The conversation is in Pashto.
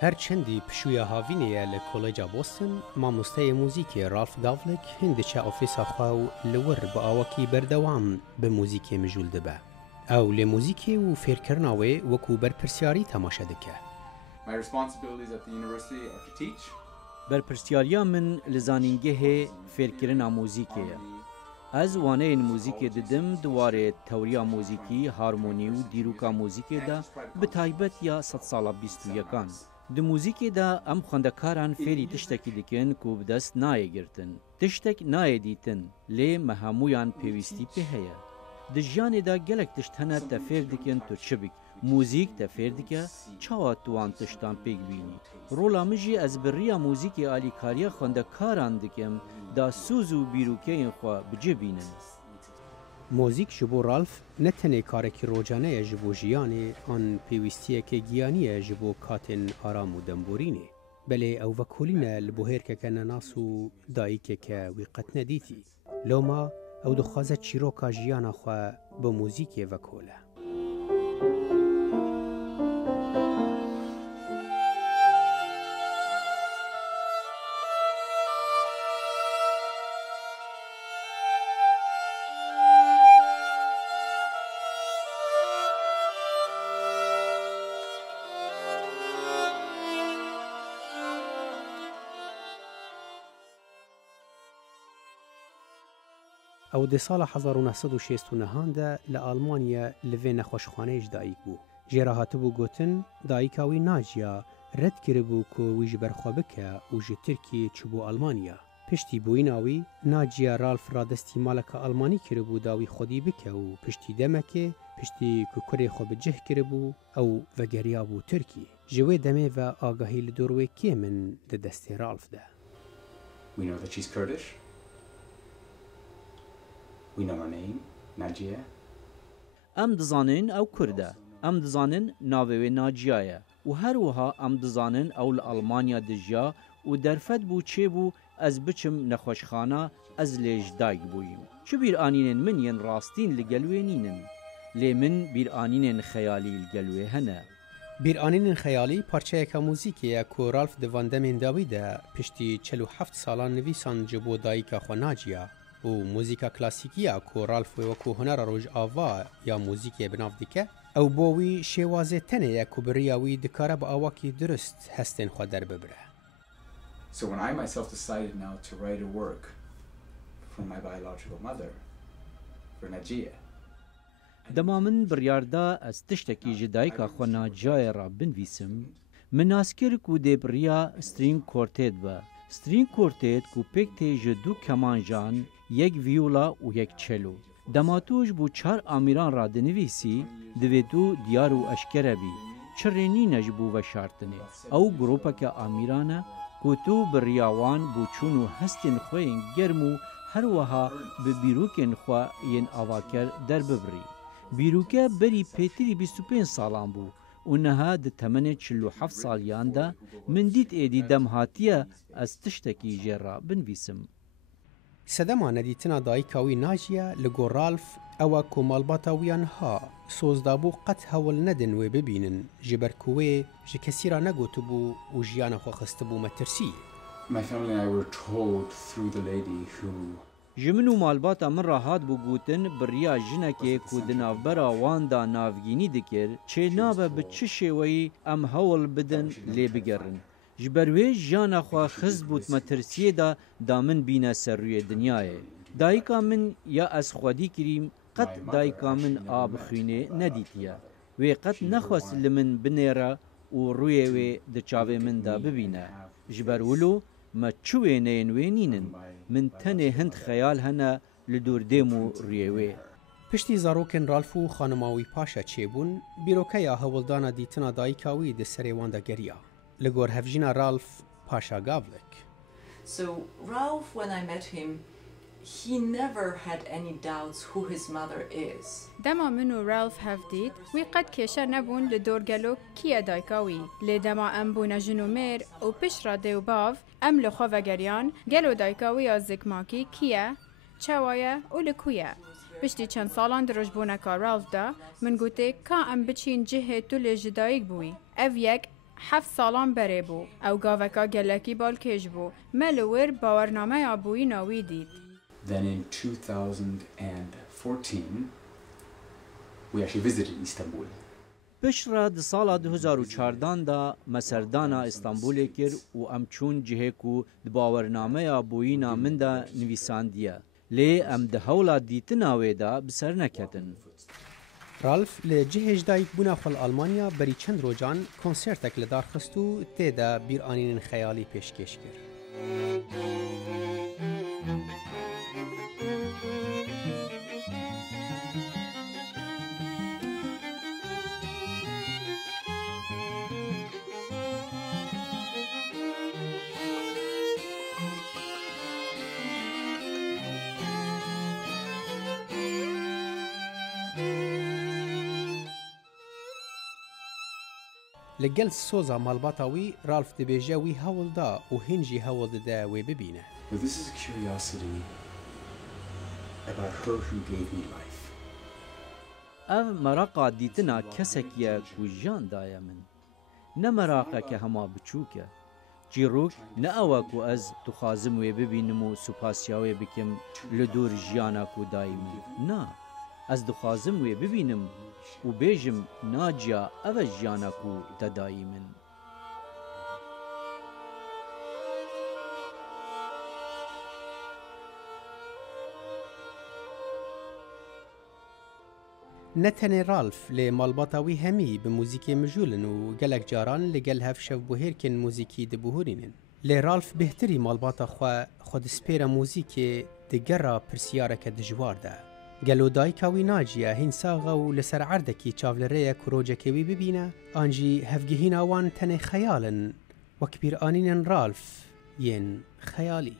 هرچندی پشویا هاوینه لکولجا بوستن ماموستای موزیکی رالف گاولک هندچه آفیسا خواو لور با آوکی بردوام به موزیکی مجول دبه او لموزیکی و فیرکرناوی وکو برپرسیاری تماشا دکه. My responsibilities at the university are to teach. برپرسیاریا من لزانینگه فیرکرنا موزیکیه. از وانه این موزیکی ددم دواره توریا موزیکی، هارمونی و دیروکا موزیکی دا به تایبت یا 100 سالا 21 د موزیکی دا ام خوندکاران فیری تشتکی دکن کو بدست نای گرتن. تشتک نای دیتن لی مهمویان پیوستی په هیا. د جان دا گلک تشتنه تفیر دکن تو چبک. موزیک تفیر دکه چاوا توان تشتان پیگ بینی. رولا مجی از بریا موزیکی آلیکاریا خوندکاران دکم دا سوز و بیروکه این خواه بجه بینن. موزیک جبو رالف نتنه کارکی روجانه جبو جیانه آن پیوستیه که گیانیه جبو کاتن آرام و دنبورینه. بله او وکولینه لبوهر که کنه ناسو دایی که ویقت ندیتی. لوما او دخوازه چیروکا جیانا خواه با موزیک وکوله. او د سال 1969 ده لآلمانیا لوی نخوشخانه دایک بو. جراحات بو گوتن دایکاوی ناجیا رد کربو که ویج برخوابکه و جه ترکی چبو آلمانیا. پشتی بویناوی ناجیا رالف را دستی مالک آلمانی کربو داوی خودی بکه و پشتی دمکه پشتی که کره خواب جه کربو او وگریا بو ترکی. جوی دمه و آگاهی لدوروی که من ده دست رالف ده. We know that she's Kurdish. We know her name, Nadia. ام دزانن او کرده. ام دزانن ناوی ناجیایه. و هر وها ام دزانن او لألمانیا دجیا و درفت بو چه بو از بچم نخوشخانه از لیج دایگ بویم. چو بیر آنینن من ین راستین لگلوه نینن. لی من بیر آنینن خیالی لگلوه هنه. بیرانین خیالی پارچه که موزیکیه که رالف دواندمین داویده پشتی 47 سالان نویسان جبو دایکا خو ناجیا و موزیکا کلاسیکیه که رالف وکو هنر روش آوا یا موزیکی بناف دیکه او بوی شوازه تنه که بریاوی دکاره با آواکی درست هستن خود در ببره. So when I myself decided now to write a work for my biological mother, for Nadia, دما من بریاردا از تشتکی جدایکا خو ناجای را بنویسم من ناسکر کو دی بریا سترینگ کورتت با سترینگ کورتت کو پکتی جدو کمانجان یک ویولا و یک چلو دماتوش بو 4 امیران را دنویسی دویدو دیارو اشکره بی چرینی نجبو و شارتنه او گروپا که امیرانه کو تو بریاوان بو چونو هستین خوین گرمو هر وها به بیروکن خو ین آواکر در ببری بیروکه بری پیتری 25 سالان بو و نها ده تمن 47 سالیان ده من دید ایدی دم هاتیه از تشتکی جرا بنویسم. سدما ندیتنا دایکاوی ناجیا لگو رالف او کومالباتاویان ها سوزدابو قط هول ندن و ببینن جبرکوه جکسی را نگوتو بو و جیان خو خستبو مترسی. my family and I were told through the lady who جمنو مالباتا من راحات بو گوتن بریا جنکه کو دنافبرا واندا نافگینی دکر چه نابه به چه شوی ام هول بدن لی بگرن. جبروی جانا خوا خز بوت مترسیه دا دامن بینه سر روی دنیای. دایکا من یا از خودی کریم قط دایکا من آب خوینه ندیتیه. وی قط نخواست لمن بنیره و روی وی دچاوه من دا ببینه. جبرولو ما چوه نینوی نینن من تنه هند خیال هنه لدور دیمو ریوه. پشتی زاروکن رالفو خانماوی پاشا چه بون بیروکه یا هولدانا دیتنا دایکاوی ده سریوانده گریا. لگور هفجینا رالف پاشا گاولک. So Ralph, when I met him, he never had any doubts who his mother is. دما منو رالف هفدید وی قد کشه نبون لدورگلو کیا دایکاوی لدما ام بونا جنومیر و پش را دیو باف ام لخوا وگریان گلو دایکاوی از زکماکی کیا چوایا و لکویا پشتی چند سالان دروش بونا که رالف دا من گوته که ام بچین جه تو لجدایک بوی او یک 7 سالان بره بو او گاوکا گلکی بالکش بو ملور باورنامه ابوی ناوی دید. Then in 2014, we actually visited Istanbul. پشرا د سالا 2014 دا مسردانا استانبول کر و ام چون جهه کو د باورنامه بوینا من دا نویساندیه لی ام د هولا دیتنا ویدا بسر نکتن. رالف لجهش دایک بونا خل آلمانیا بری چند روزان کنسرتک لدار خستو تیدا بیر آنین خیالی پیشکش کرد. لگل سوزا مالباتاوی رالف دبیجه وی هول دا و هنجی هول دا وی ببینه. But this is a curiosity about her who gave me life. او مراقا دیتنا کسکیه کو جان دایا من. نه مراقا که هما بچوکه. جیروک نه اوه کو از تخازم وی ببینم و سپاسیاوی بکم لدور جیانا کو دایم. نه. از دخوازم وی ببینم و بیجم ناجیا او جیانا کو تدایی من. نتنه رالف لی مالباتاوی همی به موزیکی مجولن و گلک جاران لگل هف شف بوهر کن موزیکی دبوهرینن. لی رالف بهتری مالباتا خود سپیر موزیکی دگرا پرسیاره که دجوار ده. گلو دایکاوی ناجیه هین ساغا و لسر عردکی چاولره کروجکوی ببینه آنجی هفگهین آوان تنه خیالن و کبیر آنین رالف ین خیالی.